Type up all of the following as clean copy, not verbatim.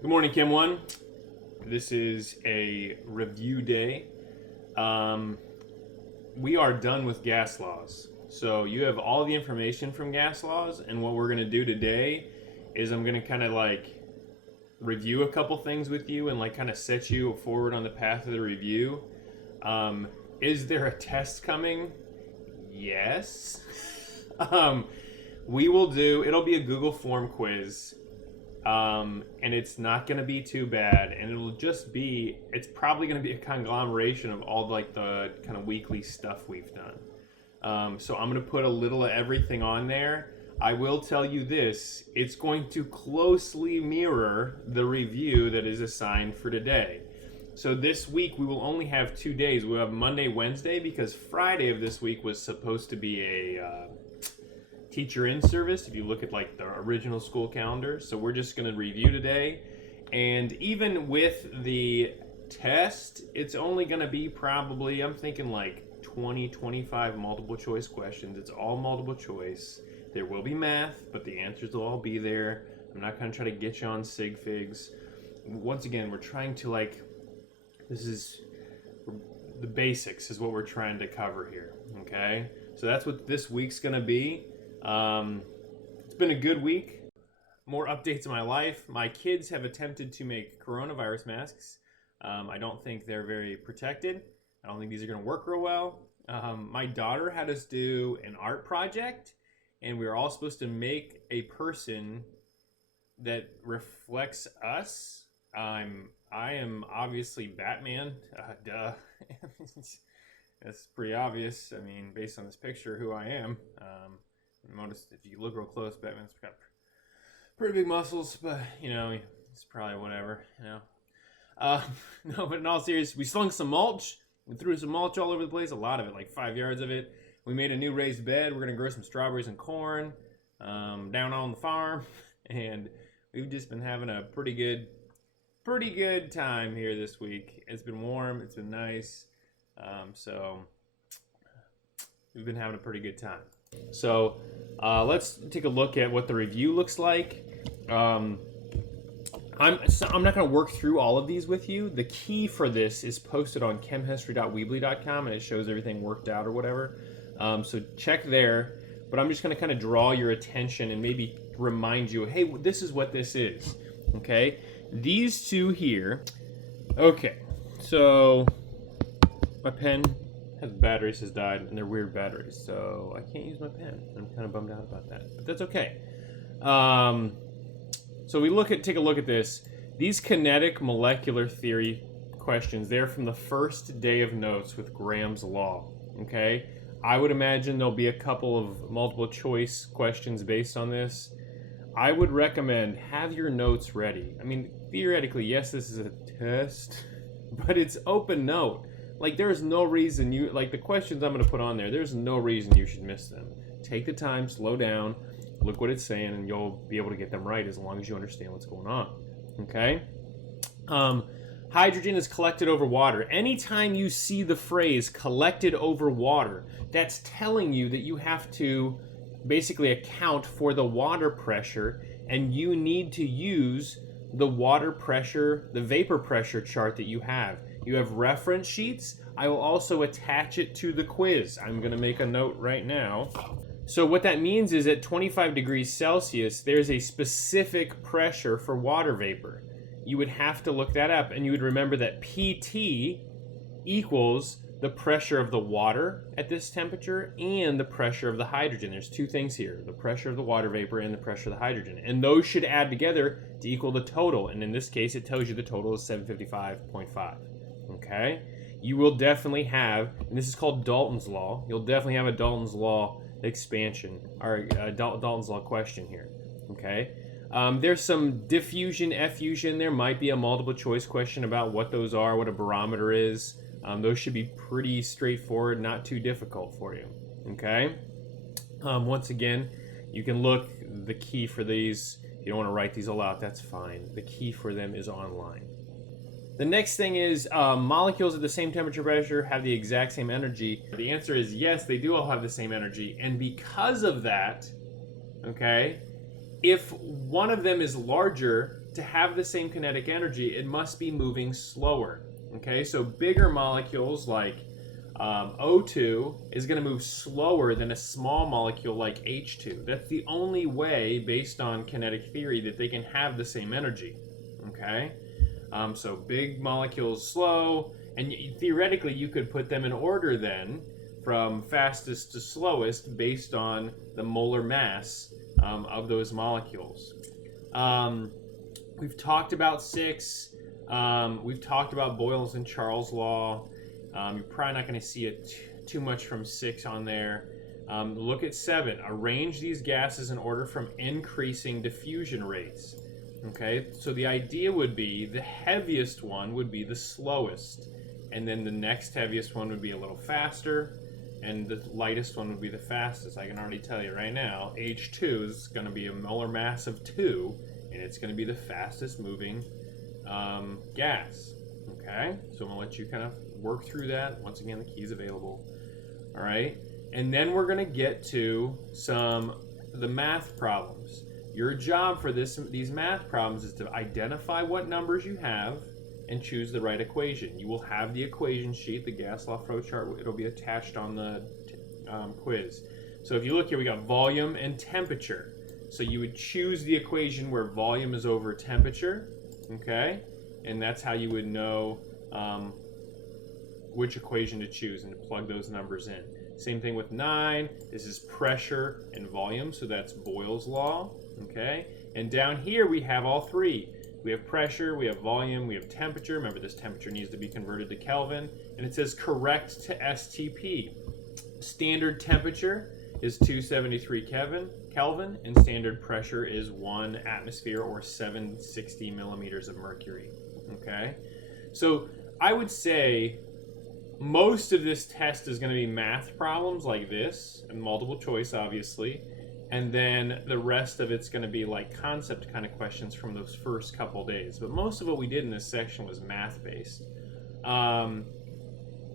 Good morning, Chem I. This is a review day. We are done with gas laws. So you have all the information from gas laws, and what we're going to do today is I'm going to kind of like review a couple things with you and like kind of set you forward on the path of the review. Is there a test coming? Yes. It'll be a Google form quiz. And it's not going to be too bad, and it's probably going to be a conglomeration of all like the kind of weekly stuff we've done. So I'm going to put a little of everything on there. I will tell you this, it's going to closely mirror the review that is assigned for today. So this week we will only have 2 days. We'll have Monday, Wednesday, because Friday of this week was supposed to be a teacher in service if you look at like the original school calendar. So we're just going to review today, and even with the test it's only going to be probably, I'm thinking like 20-25 multiple choice questions. It's all multiple choice. There will be math, but the answers will all be there. I'm not going to try to get you on sig figs. Once again, we're trying to the basics is what we're trying to cover here. Okay, so that's what this week's going to be. It's been a good week. More updates in my life. My kids have attempted to make coronavirus masks. I don't think they're very protected. I don't think these are going to work real well. My daughter had us do an art project, and we were all supposed to make a person that reflects us. I am obviously Batman. Duh. That's pretty obvious. I mean, based on this picture, who I am. Notice if you look real close, Batman's got pretty big muscles, but you know, it's probably whatever, you know. No, but in all seriousness, we slung some mulch. We threw some mulch all over the place, a lot of it, like 5 yards of it. We made a new raised bed. We're gonna grow some strawberries and corn down on the farm, and we've just been having a pretty good time here this week. It's been warm, it's been nice, so we've been having a pretty good time. So let's take a look at what the review looks like. I'm not going to work through all of these with you. The key for this is posted on chemhistory.weebly.com, and it shows everything worked out or whatever. So check there. But I'm just going to kind of draw your attention and maybe remind you, hey, this is what this is. Okay? These two here. Okay. So my pen batteries has died, and they're weird batteries, so I can't use my pen. I'm kind of bummed out about that, but that's okay. So we take a look at this. These kinetic molecular theory questions, they're from the first day of notes with Graham's law. Okay, I would imagine there'll be a couple of multiple choice questions based on this. I would recommend have your notes ready. I mean, theoretically, yes, this is a test, but it's open note. Like, there's no reason the questions I'm going to put on there, there's no reason you should miss them. Take the time, slow down, look what it's saying, and you'll be able to get them right as long as you understand what's going on. Okay? Hydrogen is collected over water. Anytime you see the phrase collected over water, that's telling you that you have to basically account for the water pressure, and you need to use the water pressure, the vapor pressure chart that you have. You have reference sheets. I will also attach it to the quiz. I'm going to make a note right now. So what that means is at 25 degrees Celsius, there's a specific pressure for water vapor. You would have to look that up, and you would remember that PT equals the pressure of the water at this temperature and the pressure of the hydrogen. There's two things here, the pressure of the water vapor and the pressure of the hydrogen. And those should add together to equal the total. And in this case, it tells you the total is 755.5. Okay? You will definitely have, and this is called Dalton's Law, you'll definitely have a Dalton's Law expansion, or a Dalton's Law question here. Okay? There's some diffusion, effusion. There might be a multiple choice question about what those are, what a barometer is. Those should be pretty straightforward, not too difficult for you. Okay? Once again, you can look, the key for these, if you don't want to write these all out, that's fine. The key for them is online. The next thing is molecules at the same temperature pressure have the exact same energy. The answer is yes, they do all have the same energy. And because of that, okay, if one of them is larger, to have the same kinetic energy, it must be moving slower. Okay, so bigger molecules like O2 is going to move slower than a small molecule like H2. That's the only way, based on kinetic theory, that they can have the same energy. Okay, so big molecules slow, and theoretically you could put them in order then from fastest to slowest based on the molar mass of those molecules. We've talked about 6. We've talked about Boyle's and Charles' law. You're probably not going to see it too much from 6 on there. Look at 7. Arrange these gases in order from increasing diffusion rates. Okay, so the idea would be the heaviest one would be the slowest, and then the next heaviest one would be a little faster, and the lightest one would be the fastest. I can already tell you right now, H2 is going to be a molar mass of 2, and it's going to be the fastest moving gas. Okay, so I'm going to let you kind of work through that. Once again, the key is available. All right, and then we're going to get to the math problems. Your job for these math problems is to identify what numbers you have and choose the right equation. You will have the equation sheet, the gas law flow chart. It'll be attached on the quiz. So if you look here, we got volume and temperature. So you would choose the equation where volume is over temperature, okay? And that's how you would know which equation to choose and to plug those numbers in. Same thing with 9. This is pressure and volume, so that's Boyle's law, okay? And down here we have all 3. We have pressure, we have volume, we have temperature. Remember, this temperature needs to be converted to Kelvin. And it says correct to STP. Standard temperature is 273 Kelvin, and standard pressure is 1 atmosphere or 760 millimeters of mercury. Okay? So I would say most of this test is going to be math problems like this, and multiple choice, obviously. And then the rest of it's going to be like concept kind of questions from those first couple days. But most of what we did in this section was math-based.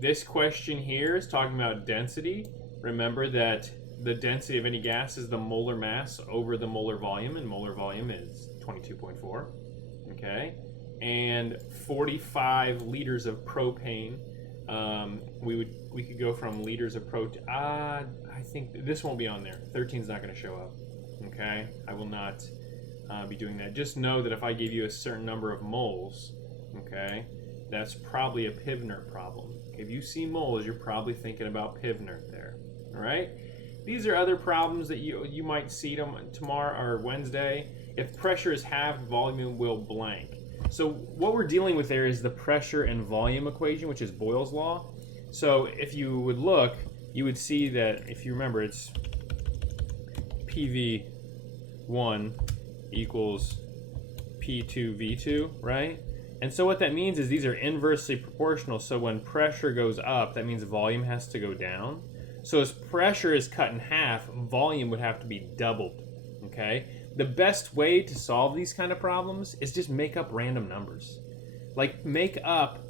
This question here is talking about density. Remember that the density of any gas is the molar mass over the molar volume, and molar volume is 22.4. Okay? And 45 liters of propane. We could go from liters of protein. I think this won't be on there. 13 is not going to show up. Okay, I will not be doing that. Just know that if I give you a certain number of moles, okay, that's probably a Pivner problem. If you see moles, you're probably thinking about Pivner there. All right. These are other problems that you might see tomorrow or Wednesday. If pressure is half, volume will blank. So what we're dealing with there is the pressure and volume equation, which is Boyle's law. So if you would look, you would see that, if you remember, it's PV1 equals P2V2, right? And so what that means is these are inversely proportional. So when pressure goes up, that means volume has to go down. So as pressure is cut in half, volume would have to be doubled, okay? The best way to solve these kind of problems is just make up random numbers. Like make up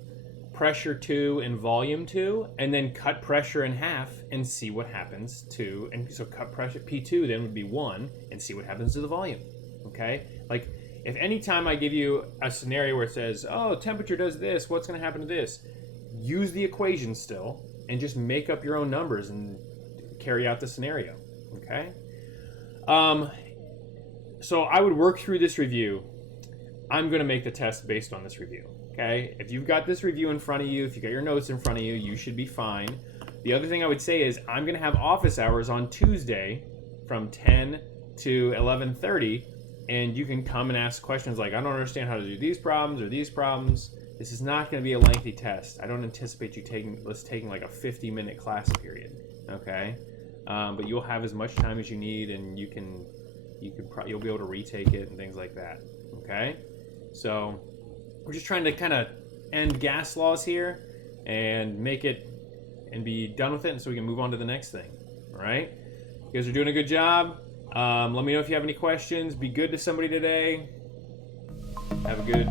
pressure 2 and volume 2, and then cut pressure in half and see what happens to, and so cut pressure, P2 then would be 1, and see what happens to the volume, okay? Like if any time I give you a scenario where it says, oh, temperature does this, what's gonna happen to this? Use the equation still, and just make up your own numbers and carry out the scenario, okay? So I would work through this review. I'm going to make the test based on this review, okay? If you've got this review in front of you, if you've got your notes in front of you, you should be fine. The other thing I would say is I'm going to have office hours on Tuesday from 10 to 11:30, and you can come and ask questions like, I don't understand how to do these problems or these problems. This is not going to be a lengthy test. I don't anticipate you taking like a 50-minute class period, okay? But you'll have as much time as you need, and you'll be able to retake it and things like that, okay? So we're just trying to kind of end gas laws here and make it and be done with it, and so we can move on to the next thing, all right? You guys are doing a good job. Let me know if you have any questions. Be good to somebody today. Have a good